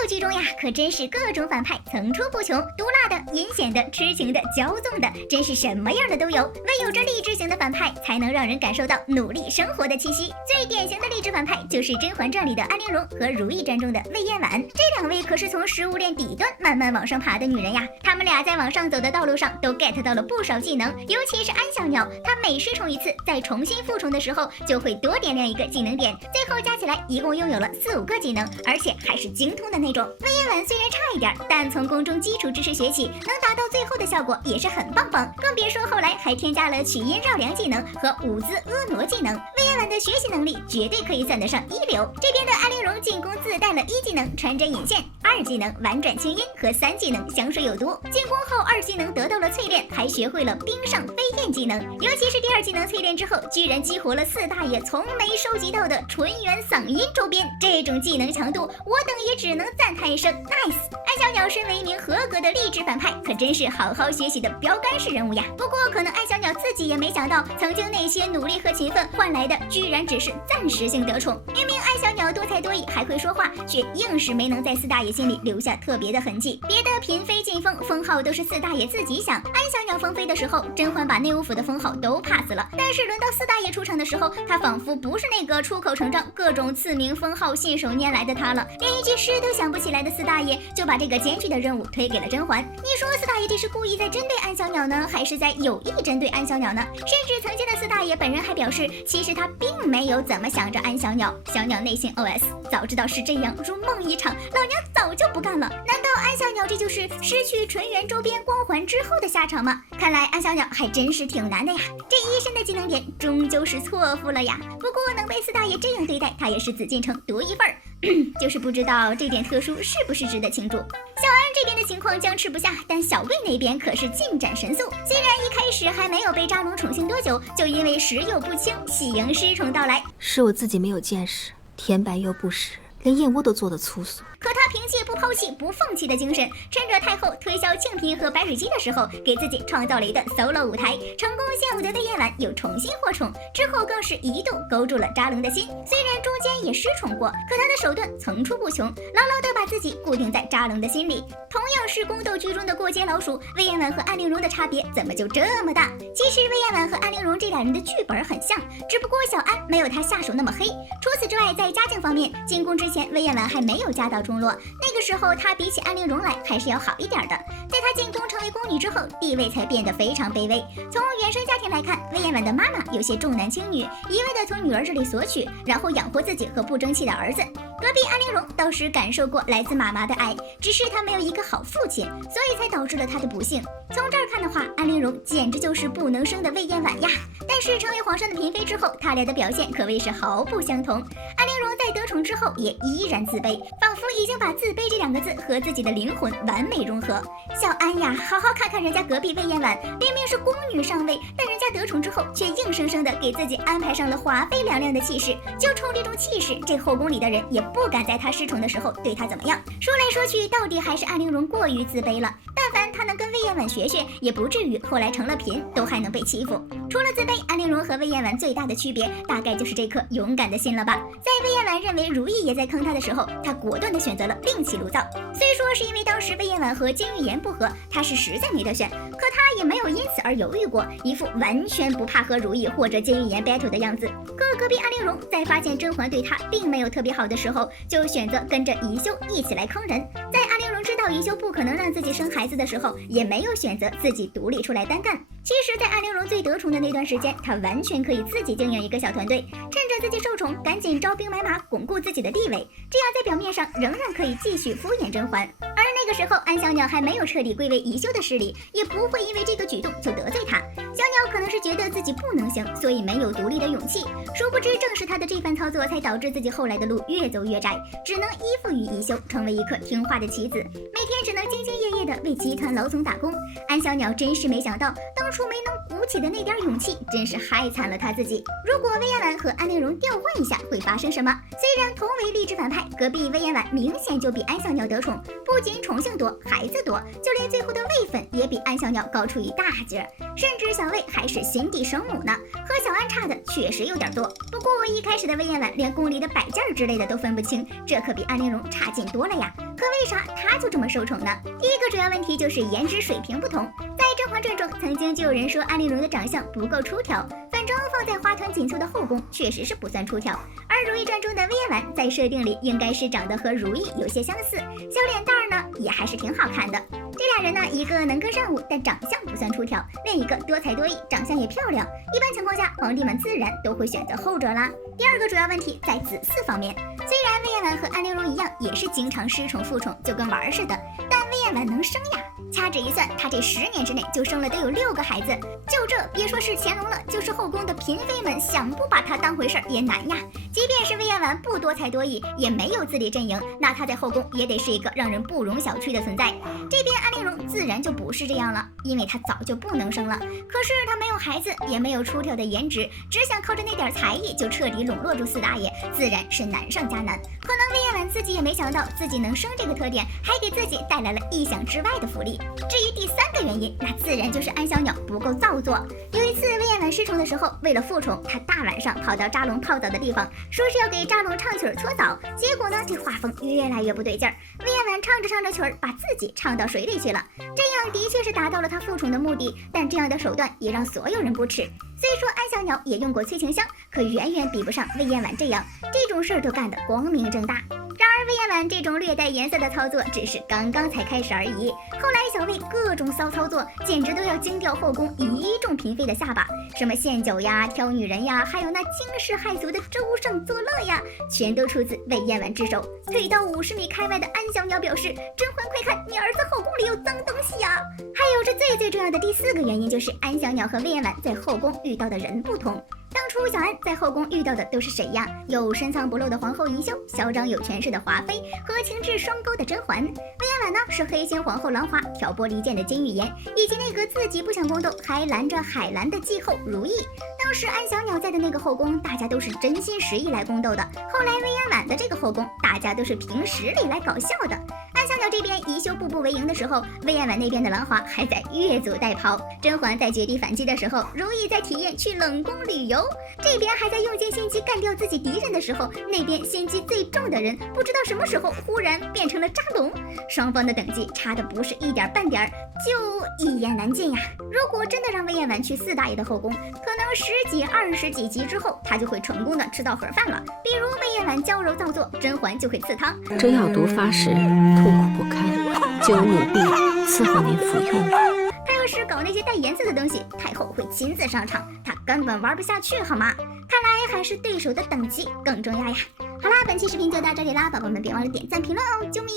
斗剧中呀，可真是各种反派层出不穷，毒辣的、阴险的、痴情的、骄纵的，真是什么样的都有。唯有这励志型的反派，才能让人感受到努力生活的气息。最典型的励志反派就是《甄嬛传》里的安陵容和《如懿传》中的魏嬿婉，这两位可是从食物链底端慢慢往上爬的女人呀。她们俩在往上走的道路上都 get 到了不少技能，尤其是安小鸟，她每失宠一次，在重新复宠的时候就会多点亮一个技能点，最后加起来一共拥有了4、5个技能，而且还是精通的那种。魏嬿婉虽然差一点，但从宫中基础知识学起，能达到最后的效果也是很棒棒。更别说后来还添加了曲音绕梁技能和舞姿婀娜技能，魏嬿婉的学习能力绝对可以算得上一流。这边的安陵容进宫自带了1技能穿针引线，2技能婉转清音和3技能香水有毒。进宫后2技能得到了淬炼，还学会了冰上飞燕技能，尤其是第2技能淬炼之后，居然激活了4大爷从没收集到的纯元嗓音周边。这种技能强度，我等也只能赞叹一声 nice。安小鸟身为一名合格的励志反派，可真是好好学习的标杆式人物呀。不过可能安小鸟自己也没想到，曾经那些努力和勤奋换来的，居然只是暂时性得宠。明明安小鸟多才多艺，还会说话，却硬是没能在4大爷心里留下特别的痕迹。别的嫔妃进封封号都是4大爷自己想，安小鸟封妃的时候，甄嬛把内务府的封号都 pass 了，但是轮到4大爷出场的时候，他仿佛不是那个出口成章、各种赐名封号信手拈来的他了，连一句诗都想不起来的4大爷就把这个艰巨的任务推给了甄嬛。你说4大爷这是故意在针对安小鸟呢，还是在有意针对安小鸟呢？甚至曾经的4大爷本人还表示，其实他并没有怎么想着安小鸟。小鸟内心 OS： 早知道是这样，如梦一场，老娘早就不干了。难道安小鸟这就是失去纯元周边光环之后的下场吗？看来安小鸟还真是挺难的呀，这一身的技能点终究是错付了呀。不过能被4大爷这样对待，他也是紫禁城独一份儿。就是不知道这点特殊是不是值得庆祝。小安这边的情况僵持不下，但小魏那边可是进展神速。虽然一开始还没有被扎龙宠幸多久，就因为时有不清，喜迎失宠到来。是我自己没有见识，甜白又不实，连燕窝都做得粗俗。可他凭借不抛弃、不放弃的精神，趁着太后推销庆嫔和白水鸡的时候，给自己创造了一个 solo 舞台，成功献舞的魏嬿婉又重新获宠，之后更是一度勾住了扎龙的心。虽然中间也失宠过，可他的手段层出不穷，牢牢地把自己固定在扎龙的心里。同样是宫斗剧中的过街老鼠，魏嬿婉和安陵容的差别怎么就这么大？其实魏嬿婉和安陵容这俩人的剧本很像，只不过小安没有他下手那么黑。除此之外，在家境方面，进宫之前魏嬿婉还没有家道中落，那个时候她比起安陵容来还是要好一点的。在她进宫成为宫女之后，地位才变得非常卑微。从原生家庭来看，魏嬿婉的妈妈有些重男轻女，一味的从女儿这里索取，然后养活自己和不争气的儿子。隔壁安陵容倒是感受过来自妈妈的爱，只是她没有一个好父亲，所以才导致了她的不幸。从这儿看的话，安陵容简直就是不能生的魏嬿婉呀。但是成为皇上的嫔妃之后，他俩的表现可谓是毫不相同。安陵容在得宠之后也依然自卑，仿佛已经把自卑这2个字和自己的灵魂完美融合。小安呀，好好看看人家隔壁魏嬿婉，明明是宫女上位，但人家得宠之后却硬生生的给自己安排上了华妃娘娘的气势。就冲这种气势，这后宫里的人也不敢在她失宠的时候对她怎么样。说来说去，到底还是安陵容过于自卑了。但凡她能跟魏嬿婉学学，也不至于后来成了嫔都还能被欺负。除了自卑，安陵容和魏嬿婉最大的区别，大概就是这颗勇敢的心了吧。在魏嬿婉认为如懿也在坑她的时候，她果断地选择了另起炉灶。虽说是因为当时魏嬿婉和金玉妍不和，她是实在没得选，可她也没有因此而犹豫过，一副完全不怕和如懿或者金玉妍 battle 的样子。可隔壁安陵容在发现甄嬛对她并没有特别好的时候，就选择跟着宜修一起来坑人。在安陵容知道宜修不可能让自己生孩子的时候，也没有选择自己独立出来单干。其实，在安陵容最得宠的那段时间，她完全可以自己经营一个小团队，趁着自己受宠，赶紧招兵买马，巩固自己的地位，这样在表面上仍然可以继续敷衍甄嬛。而那个时候，安小鸟还没有彻底归为宜修的势力，也不会因为这个举动就得罪他。小鸟可能是觉得自己不能行，所以没有独立的勇气。殊不知，正是他的这番操作，才导致自己后来的路越走越窄，只能依附于宜修，成为一颗听话的棋子，每天只能兢兢业业地为集团老总打工。安小鸟真是没想到，当初没能鼓起的那点勇气，真是害惨了他自己。如果魏嬿婉和安陵容调换一下，会发生什么？虽然同为励志反派，隔壁魏嬿婉明显就比安小鸟得宠，不仅宠幸多，孩子多，就连最后的魏粉也比安小鸟高出一大截，甚至小魏还是心地生母呢，和小安差的确实有点多。不过一开始的魏嬿婉连宫里的摆件之类的都分不清，这可比安陵容差劲多了呀。可为啥她就这么受宠呢？第一个主要问题就是颜值水平不同。在《甄嬛传》中，曾经就有人说安陵容的长相不够出挑，反正放在花团锦簇的后宫确实是不算出挑。而《如懿传》中的魏嬿婉在设定里应该是长得和如懿有些相似，小脸蛋儿呢也还是挺好看的。这俩人呢，一个能歌善舞，但长相不算出挑；另一个多才多艺，长相也漂亮。一般情况下，皇帝们自然都会选择后者啦。第二个主要问题在子嗣方面，虽然魏嬿婉和安陵容一样，也是经常失宠复宠，就跟玩似的，但魏嬿婉能生呀。掐指一算，她这10年之内就生了得有6个孩子，就这别说是乾隆了，就是后宫的嫔妃们想不把她当回事儿也难呀。即便是魏嬿婉不多才多艺，也没有自立阵营，那她在后宫也得是一个让人不容小觑的存在。这边安陵容自然就不是这样了，因为她早就不能生了。可是她没有孩子，也没有出挑的颜值，只想靠着那点才艺就彻底笼络住4大爷，自然是难上加难。可能魏嬿婉自己也没想到自己能生这个特点，还给自己带来了意想之外的福利。至于第3个原因，那自然就是安小鸟不够造作。有一次魏嬿婉失宠的时候，为了复宠，她大晚上跑到扎龙泡澡的地方，说是要给扎龙唱曲儿搓澡。结果呢，这画风越来越不对劲儿，魏嬿婉唱着唱着曲儿，把自己唱到水里去了。这样的确是达到了她复宠的目的，但这样的手段也让所有人不齿。虽说安小鸟也用过催情香，可远远比不上魏嬿婉这样，这种事儿都干得光明正大。然而魏嬿婉这种略带颜色的操作只是刚刚才开始而已，后来小魏各种骚操作，简直都要惊掉后宫一众嫔妃的下巴，什么献酒呀、挑女人呀，还有那惊世骇俗的周上作乐呀，全都出自魏嬿婉之手。退到50米开外的安小鸟表示：“甄嬛快看，你儿子后宫里有脏东西呀！”还有这最重要的第4个原因，就是安小鸟和魏嬿婉在后宫遇到的人不同。当初小安在后宫遇到的都是谁呀？有深藏不露的皇后宜修，嚣张有权势的华妃，和情志双钩的甄嬛。魏嬿婉呢是黑心皇后兰花，挑拨离间的金玉妍，以及那个自己不想宫斗还拦着海兰的继后如懿。当时安小鸟在的那个后宫，大家都是真心实意来宫斗的。后来魏嬿婉的这个后宫，大家都是凭实力来搞笑的。安小鸟这边宜修步步为营的时候，魏嬿婉那边的兰花还在越俎代庖。甄嬛在绝地反击的时候，如懿在体验去冷宫旅游。这边还在用尽心机干掉自己敌人的时候，那边心机最重的人不知道什么时候忽然变成了扎龙。双方的等级差的不是一点半点，就一言难尽呀。如果真的让魏嬿婉去4大爷的后宫，可能10几20几集之后，她就会成功的吃到盒饭了。比如魏嬿婉娇柔造作，甄嬛就会赐汤。这药毒发时痛苦不堪，就努力伺候您服用。他要是搞那些带颜色的东西，太后会亲自上场，他根本玩不下去好吗？看来还是对手的等级更重要呀。好啦，本期视频就到这里啦，宝宝们别忘了点赞评论哦，啾咪。